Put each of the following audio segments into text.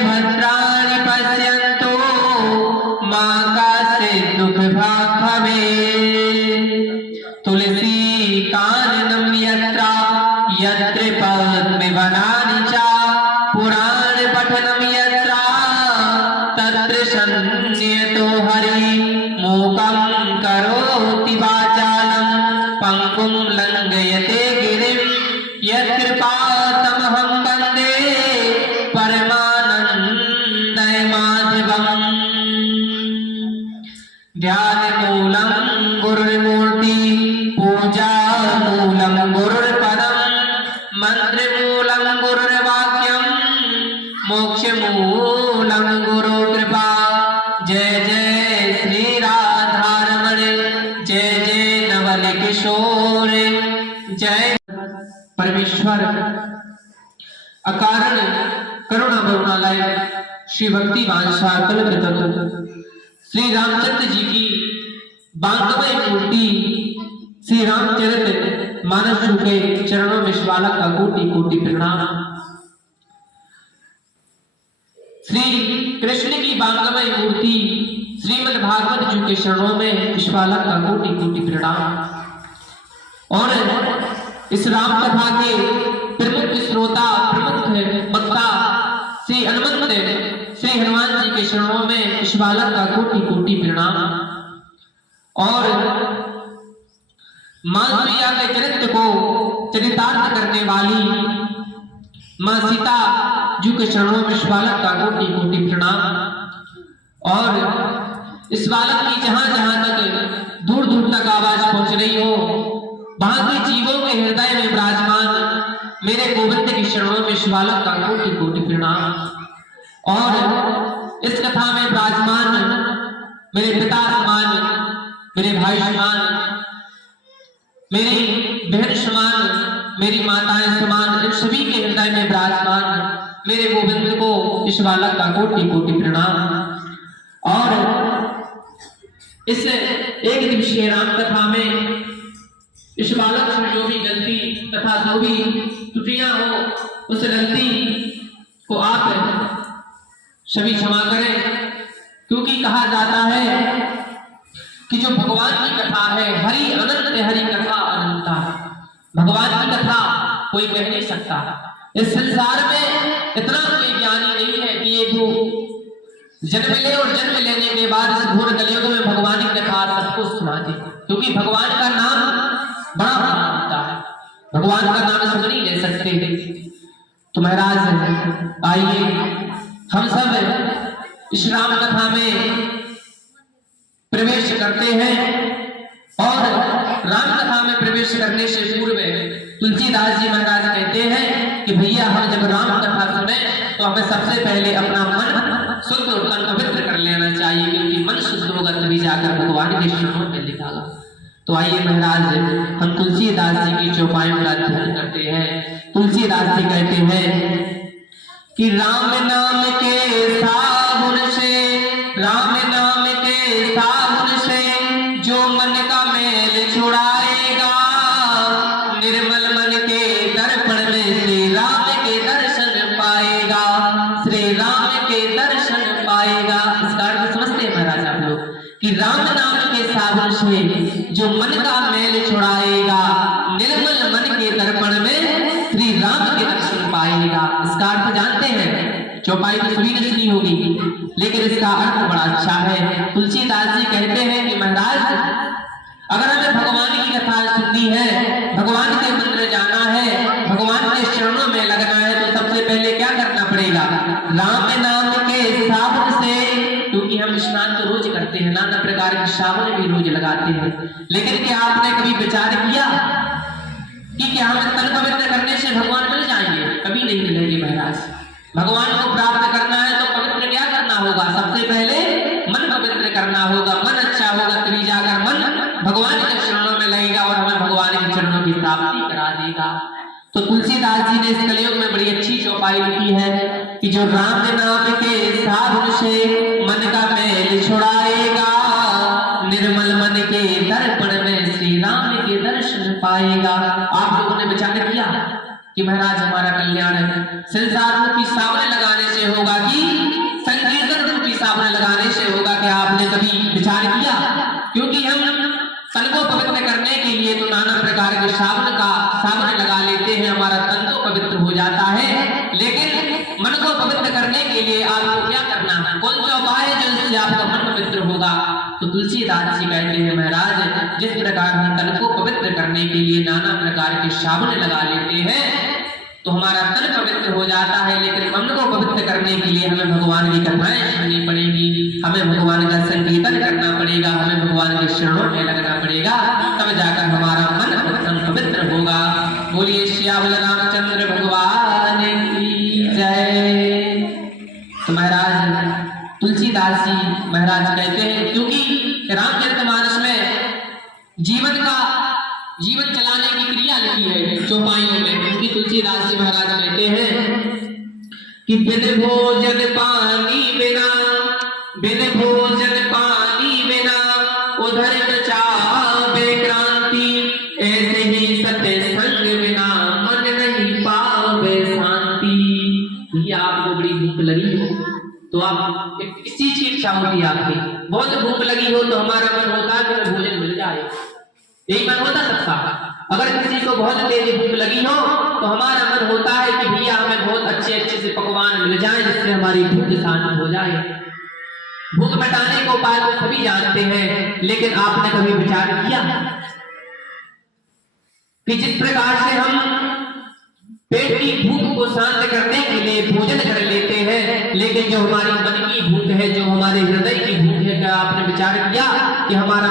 भद्राणि पश्यन्तु मा कश्चित् दुःखभाग् भवेत्। तुलसी काननं यत्र यत्र पद्मवनानि च पुराण पठनं यत्र तत्र संनियतो हरि। मूकं करोति वाचालं पंगुं लंघयते गिरिं यत्कृपातमहं वन्दे परमानन्दमाधवम्। ध्यानमूलं गुरुर्मूर्ति पूजामूलं गुरुर्पदं मन्त्रमूलं गुरुर्वाक्यं मोक्षमूलं गुरुकृपा। जय जय श्री राधारमण जय जय नवल किशोर जय परमेश्वर। अकारण करुणा करुणालय श्री भक्ति वांछा कल्पतरु श्री रामचंद्र जी की बांकमय मूर्ति श्री रामचरित मानस जी के चरणों में शिवालक का कोटि कोटि प्रणाम। श्री कृष्ण की बांकमय मूर्ति श्रीमद् भागवत जी के चरणों में शिवालक का कोटि कोटि प्रणाम। और इस राम कथा के प्रमुख श्रोता प्रमुख वक्ता श्री हनुमंत श्री हनुमान जी के चरणों में शिवालक का कोटि कोटि प्रणाम। और मां प्रिया के चरित्र को चरितार्थ करने वाली मां सीता जी के चरणों में शिवालक का कोटि कोटि प्रणाम। और इस बालक की जहां जहां तक दूर दूर तक आवाज पहुंच रही हो वहां के जीवों के हृदय में विराजमान मेरे गोविंद के चरणों में शिवालक का कोटि कोटि प्रणाम। और इस कथा में विराजमान मेरे पिता समान मेरे भाई समान मेरी बहन समान मेरी माताएं समान इन सभी के हृदय में विराजमान मेरे गोविंद को शिवालक का कोटि कोटि प्रणाम। और इस एक दिवसीय राम कथा में इस बालक से जो भी गलती तथा जो भी त्रुटियां हो उस गलती को आप सभी क्षमा करें, क्योंकि कहा जाता है कि जो भगवान की कथा है हरि अनंत हरि कथा अनंता। भगवान की कथा कोई कह नहीं सकता। इस संसार में इतना कोई ज्ञानी नहीं है कि ये जो जन्म ले और जन्म लेने के बाद इस घोर कलयुग में भगवान की कथा सबको सुना दे, क्योंकि भगवान का नाम बड़ा बड़ा होता है। भगवान का नाम सब नहीं ले सकते। तो महाराज आइए हम सब इस राम कथा में प्रवेश करते हैं। और राम कथा में प्रवेश करने से पूर्व तुलसीदास जी महाराज कहते हैं कि भैया हम जब राम कथा सुने तो हमें सबसे पहले अपना मन शुद्ध और तन पवित्र कर लेना चाहिए, क्योंकि मन शुद्ध होगा तभी जाकर भगवान के चरणों में लिखागा। तो आइए महाराज हम तुलसीदास जी की चौपाइयों का अध्ययन करते हैं। तुलसीदास जी कहते हैं कि राम नाम के साबुन से राम नाम के साबुन से जो मन का मैल छुड़ाएगा, निर्मल मन के दर्पण में श्री राम के दर्शन पाएगा, श्री राम के दर्शन पाएगा। इसका अर्थ समझते हैं महाराज आप लोग कि राम नाम के साबुन से जो मन का मैल छुड़ाएगा, निर्मल मन के दर्पण में श्री राम के दर्शन पाएगा। इसका अर्थ जानते हैं, चौपाई तो सभी ने सुनी होगी, लेकिन इसका अर्थ बड़ा अच्छा है। तुलसीदास जी कहते हैं कि महाराज अगर हमें भगवान की कथा सुननी है, भगवान के मंदिर जाना है, भगवान के चरणों में लगना है, तो सबसे पहले क्या करना पड़ेगा? राम नाम के साबुन से, क्योंकि हम स्नान तो रोज करते हैं, नाना प्रकार के साबुन भी रोज लगाते हैं, लेकिन क्या आपने कभी विचार किया कि क्या हमें तन पवित्र करने से भगवान मिल जाएंगे? कभी नहीं मिलेंगे महाराज। भगवान को प्राप्त करना है तो पवित्र क्या करना होगा? सबसे पहले मन पवित्र करना होगा। मन अच्छा होगा तभी जाकर मन भगवान के चरणों में लगेगा और हमें भगवान के चरणों की प्राप्ति करा देगा। तो तुलसीदास जी ने इस कलयुग में बड़ी अच्छी चौपाई लिखी है कि जो राम नाम के साबुन से मन का मैल छुड़ाएगा, निर्मल मन के दर्पण में श्री राम के दर्शन पाएगा। आप लोगों ने विचार किया कि महाराज हमारा कल्याण संसार रूपी सावने लगाने से होगा कि साबुन लगा लेते हैं, हमारा तन तो पवित्र हो जाता है, लेकिन मन को पवित्र करने के लिए आपको क्या करना है, कौन सा उपाय है जिससे आपका मन पवित्र होगा? तो तुलसीदास जी कहते हैं महाराज, जिस प्रकार हम तन को पवित्र करने के लिए नाना प्रकार के साबुन लगा लेते हैं तो हमारा तन पवित्र हो जाता है, लेकिन मन को पवित्र करने के लिए हमें भगवान की कथाएं सुननी पड़ेगी, हमें भगवान का संकीर्तन करना पड़ेगा, हमें भगवान के शरणों में लगना पड़ेगा, तब जाकर हमारा मन और तन पवित्र होगा। बोलिए श्यामल रामचंद्र भगवान की जय। तो महाराज तुलसीदास जी महाराज कहते हैं, क्योंकि रामचरितमानस में जीवन चलाने की क्रिया लिखी है चौपाइयों में, क्योंकि तुलसीदास जी महाराज कहते हैं कि बिन भोजन पानी बिना उधर न चावे क्रांति, ऐसे ही सत्संग बिना मन नहीं पावे शांति। ये आपको बड़ी भूख लगी हो तो आप किस चीज की इच्छा होती है आपकी? बहुत भूख लगी हो तो हमारा मन होता है कि भोजन मिल जाए, यही मन होता सबका। अगर किसी को बहुत तेज भूख लगी हो तो हमारा मन होता है कि भैया हमें बहुत अच्छे से पकवान मिल जाए जिससे हमारी भूख शांत हो जाए। भूख मिटाने को उपाय तो सभी जानते हैं, लेकिन आपने कभी विचार किया कि जिस प्रकार से हम पेट की भूख को शांत करने के लिए भोजन कर लेते हैं, लेकिन जो हमारी मन की भूख है, जो हमारे हृदय की भूख है, क्या आपने विचार किया कि हमारे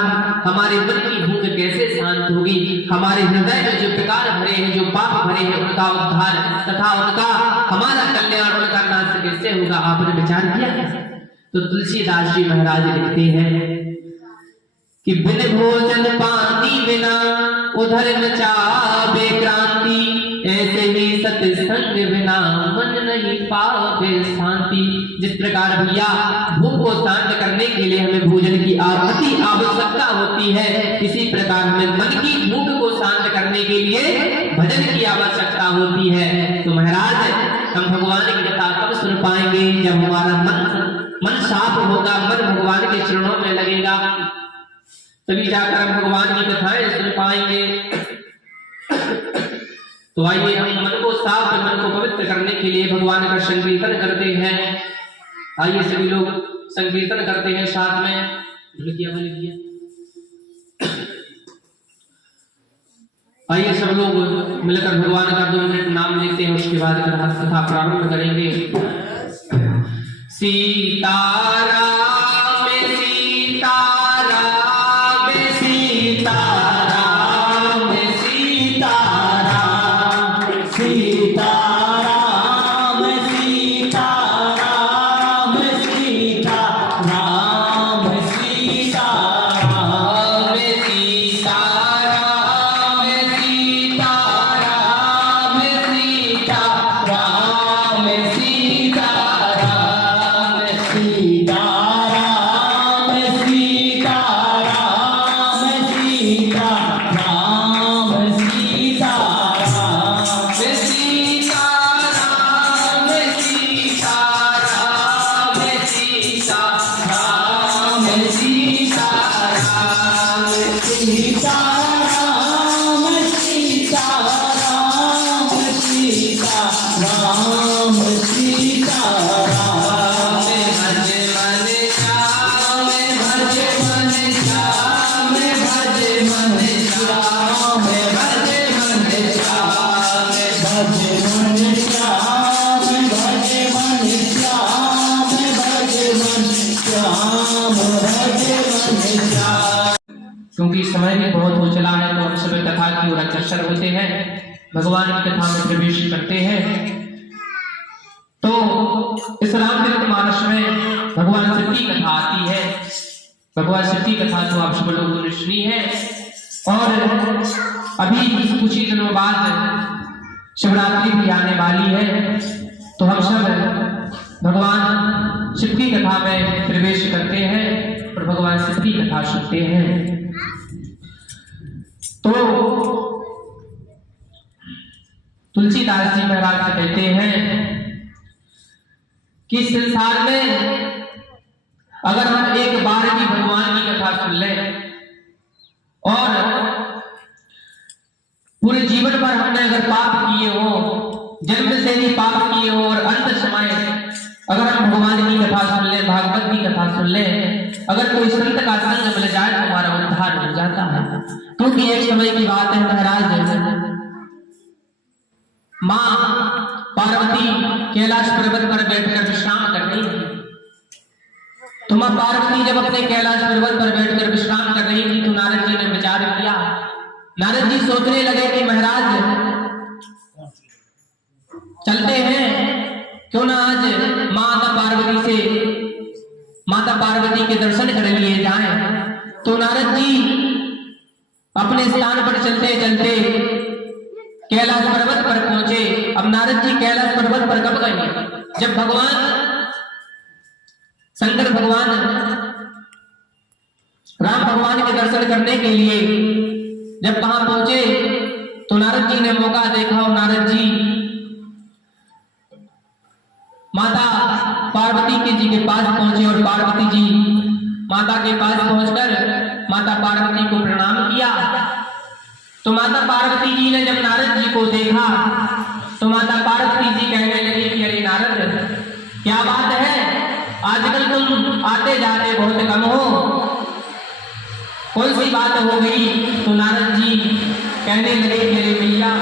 मन की भूख कैसे शांत होगी? हमारे हृदय में जो विकार भरे हैं, जो पाप भरे हैं, उनका उद्धार तथा उनका हमारा कल्याण, उनका नाश कैसे होगा? आपने विचार किया? तो तुलसीदास जी महाराज लिखते हैं कि बिन भोजन पानी बिना उधर न चावे क्रांति, ऐसे ही सत्संग बिना मन नहीं पावे शांति। जिस प्रकार भैया भूख को शांत करने के लिए हमें भोजन की अति आवश्यकता होती है, इसी प्रकार हमें मन की भूख को शांत करने के लिए भजन की आवश्यकता होती है। तो महाराज हम भगवान की कथा कब सुन पाएंगे? जब हमारा मन साफ होगा, मन भगवान के चरणों में लगेगा, तभी जाकर हम भगवान की कथाएं सुन पाएंगे। तो आइए हम मन को साफ, मन को पवित्र करने के लिए भगवान का संकीर्तन करते हैं। आइए सभी लोग संकीर्तन करते हैं साथ में। आइए सब लोग मिलकर भगवान का 2 मिनट नाम लेते हैं, उसके बाद कथा प्रारंभ करेंगे। सीताराम क्योंकि समय भी बहुत हो चला है, तो हम सभी कथा की ओर अग्रसर होते हैं, भगवान की कथा में प्रवेश करते हैं। तो इस रामचरितमानस में भगवान शिव की कथा आती है। भगवान शिव की कथा तो आप सब लोगों ने सुनी है, और अभी कुछ ही दिनों बाद शिवरात्रि भी आने वाली है, तो हम सब भगवान शिव की कथा में प्रवेश करते हैं और भगवान शिव की कथा सुनते हैं। तो तुलसीदास जी महाराज कहते हैं कि संसार में अगर हम एक बार भी भगवान की कथा सुन लें और जीवन पर हमने अगर पाप किए हो, जन्म से ही पाप किए हो, और अंत समय अगर हम भगवान की कथा सुन ले, भागवत की कथा सुन ले, अगर कोई संत का संग मिल जाए तो हमारा उद्धार हो जाता है। क्योंकि एक समय की बात है, महाराज माँ पार्वती कैलाश पर्वत पर बैठकर विश्राम कर रही थी। तो माँ पार्वती जब अपने कैलाश पर्वत पर बैठकर विश्राम कर रही थी तो नारद जी ने विचार किया। नारद जी सोचने लगे कि महाराज चलते हैं, क्यों ना आज माता पार्वती के दर्शन कर लिए जाएं। तो नारद जी अपने स्थान पर चलते चलते कैलाश पर्वत पर पहुंचे। अब नारद जी कैलाश पर्वत पर कब गए? जब शंकर भगवान राम भगवान के दर्शन करने के लिए जब वहां पहुंचे तो नारद जी ने मौका देखा और नारद जी माता पार्वती के जी के पास पहुंचे और पार्वती जी माता के पास पहुंचकर माता पार्वती को प्रणाम किया। तो माता पार्वती जी ने जब नारद जी को देखा तो माता पार्वती जी कहने लगी कि अरे नारद, क्या बात है, आजकल तुम आते जाते बहुत कम हो, कौन सी बात हो गई? तो नारद जी कहने लगे कि अरे भैया,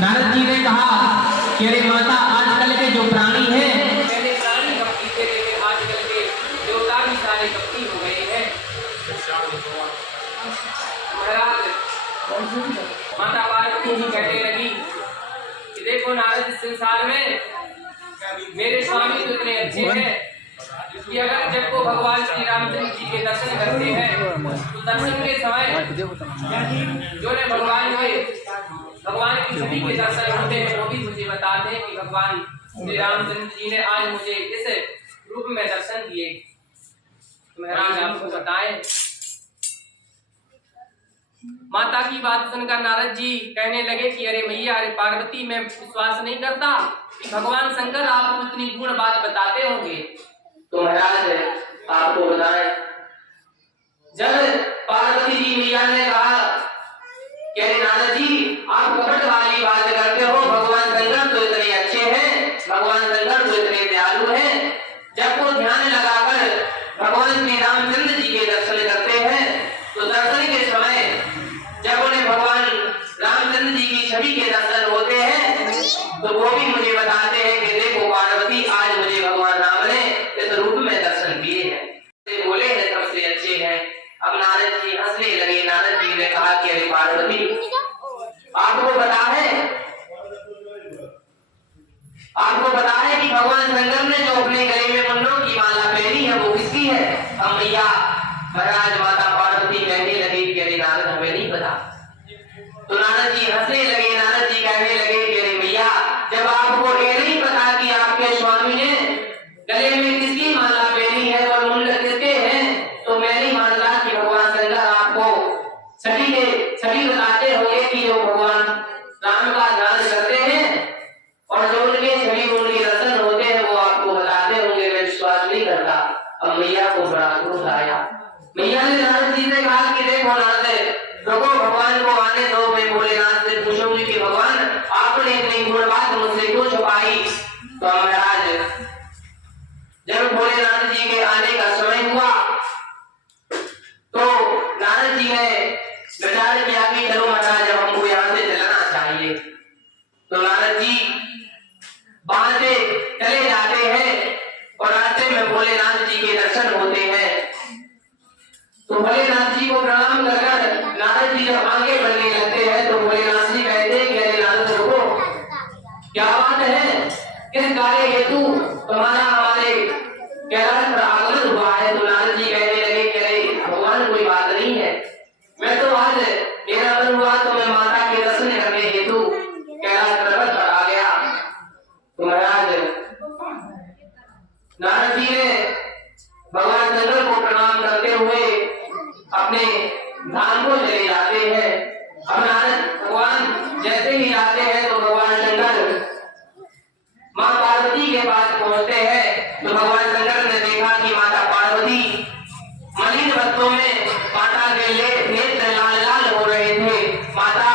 नारद जी ने कहा कि अरे माता, आजकल के जो प्राणी हैं, पहले प्राणी कपटी थे लेकिन आजकल के देवता भी सारे कपटी हो गए हैं। महाराज माता पार्वती जी कहने लगी कि देखो नारद, इस संसार में मेरे स्वामी तो इतने अच्छे हैं कि अगर जब वो भगवान श्री रामचंद्र जी के दर्शन करते हैं तो दर्शन के समय जो ने भगवान की छवि के दर्शन होते हैं वो भी मुझे बताते हैं कि भगवान श्री रामचंद्र जी ने आज मुझे इस रूप में दर्शन दिए। महाराज आपको बताएं। माता की बात सुनकर नारद जी कहने लगे कि अरे मैया, अरे पार्वती, मैं विश्वास नहीं करता कि भगवान शंकर आपको इतनी गुण बात बताते होंगे। तो महाराज आपको बताएं, जब पार्वती जी मैया ने कहा कि अरे नारद जी, आप कपट वाली बात करते हो, भगवान शंकर तो इतने अच्छे हैं, भगवान शंकर तो इतने दयालु हैं। जब वो ध्यान लगाकर भगवान श्री रामचंद्र जी के दर्शन करते हैं तो दर्शन के समय जब उन्हें भगवान रामचंद्र जी की छवि के दर्शन होते हैं तो वो भी मुझे बताते हैं कि देखो पार्वती, आज मुझे भगवान राम ने इस रूप में दर्शन दिए हैं, बोले हैं सबसे अच्छे हैं। अब नारद जी हंसने लगे। नारद जी ने कहा कि अरे पार्वती, आपको पता है कि भगवान शंकर ने जो अपने गले में मुन्नों की माला पहनी है वो किसकी है? हम मैया। महाराज माता पार्वती कहने लगे कि अरे नारद, हमें नहीं पता। तो नारद जी हंसने लगे। नारद जी कहने लगे कि अरे मैया, जब आपको ये नहीं पता कि आपके स्वामी ने गले में किसकी माला पहनी है और मुंड किसके हैं, तो मैं नहीं मानता कि भगवान शंकर आपको सभी बताते होंगे कि जो भगवान राम का ध्यान करते हैं और जो उनके सभी गुण के दर्शन होते हैं वो आपको बताते होंगे। मैं विश्वास नहीं करता। अब मैया को बड़ा क्रोध आया। मैया ने नारद जी से कहा कि देखो नारद, रुको, भगवान को आने दो, मैं भोलेनाथ से पूछूंगी कि भगवान आपने इतनी गुण बात मुझसे क्यों छुपाई। तो महाराज जब भोलेनाथ जी के आने का समय हुआ तो नारद जी ने विचार किया कि चलो महाराज, जब हमको यहाँ से चलना चाहिए। तो नारद जी वहां से चले जाते हैं और रास्ते में भोलेनाथ जी के दर्शन होते हैं। तो भोलेनाथ जी को प्रणाम कर नारद जी जब आगे बढ़ने लगते हैं तो भोलेनाथ जी कहते हैं कि अरे नारद, रुको, क्या बात है, किस कार्य हेतु तुम्हारा हमारे कैलाश पर आगमन हुआ है? तो नारद जी कहने लगे कि अरे भगवान, कोई बात नहीं है, मैं तो आज मेरा मन हुआ तो मैं माता के दर्शन करने हेतु कैलाश पर्वत पर आ गया। तो महाराज नारद जी ने भगवान शंकर को प्रणाम करते हुए अपने धाम को चले जाते हैं। अब नारद भगवान जैसे ही आते हैं तो भगवान शंकर माँ पार्वती के पास पहुंचते हैं। तो भगवान शंकर ने देखा कि माता पार्वती मलिन वस्त्रों में माता के नेत्र लाल लाल हो रहे थे। माता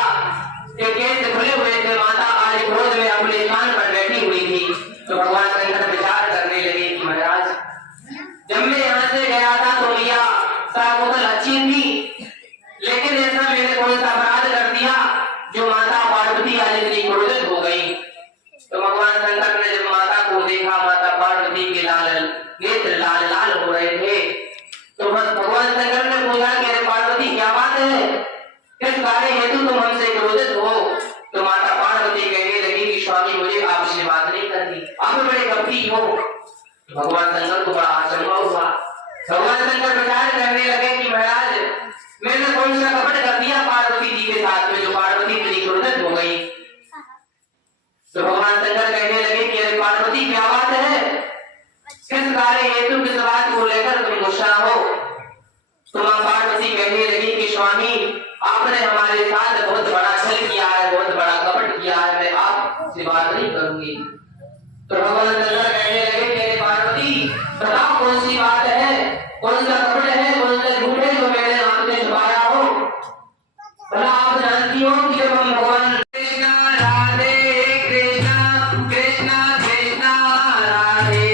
नेत्र लाल लाल हो रहे थे। तो बस भगवान शंकर ने पूछा कि अरे पार्वती क्या बात है, किस कार्य हेतु तुम हमसे क्रोधित हो? तो माता पार्वती कहने लगी कि स्वामी मुझे आपसे बात नहीं करनी, आप बड़े कपटी हो। भगवान शंकर को बड़ा आचंबा हुआ। भगवान शंकर विचार करने लगे कि महाराज मैंने कौन सा कपट कर दिया पार्वती जी के साथ में जो पार्वती इतनी क्रोधित हो गई। तो भगवान शंकर कहने लगे कि अरे पार्वती क्या बात है, किस कार्य हेतु किस बात को लेकर तुम गुस्सा हो? तो मां पार्वती कहने लगी कि स्वामी आपने हमारे साथ बहुत बड़ा छल किया है, बहुत बड़ा कपट किया है, मैं आपसे बात नहीं करूंगी। तो भगवान शंकर कहने लगे कि अरे पार्वती बताओ कौन सी बात है, कौन सा कपट है, कौन सा झूठ है जो मैंने आपसे छुपाया हो? भला आप जानती हो कि जब हम भगवान कृष्ण राधे कृष्ण कृष्ण कृष्ण राधे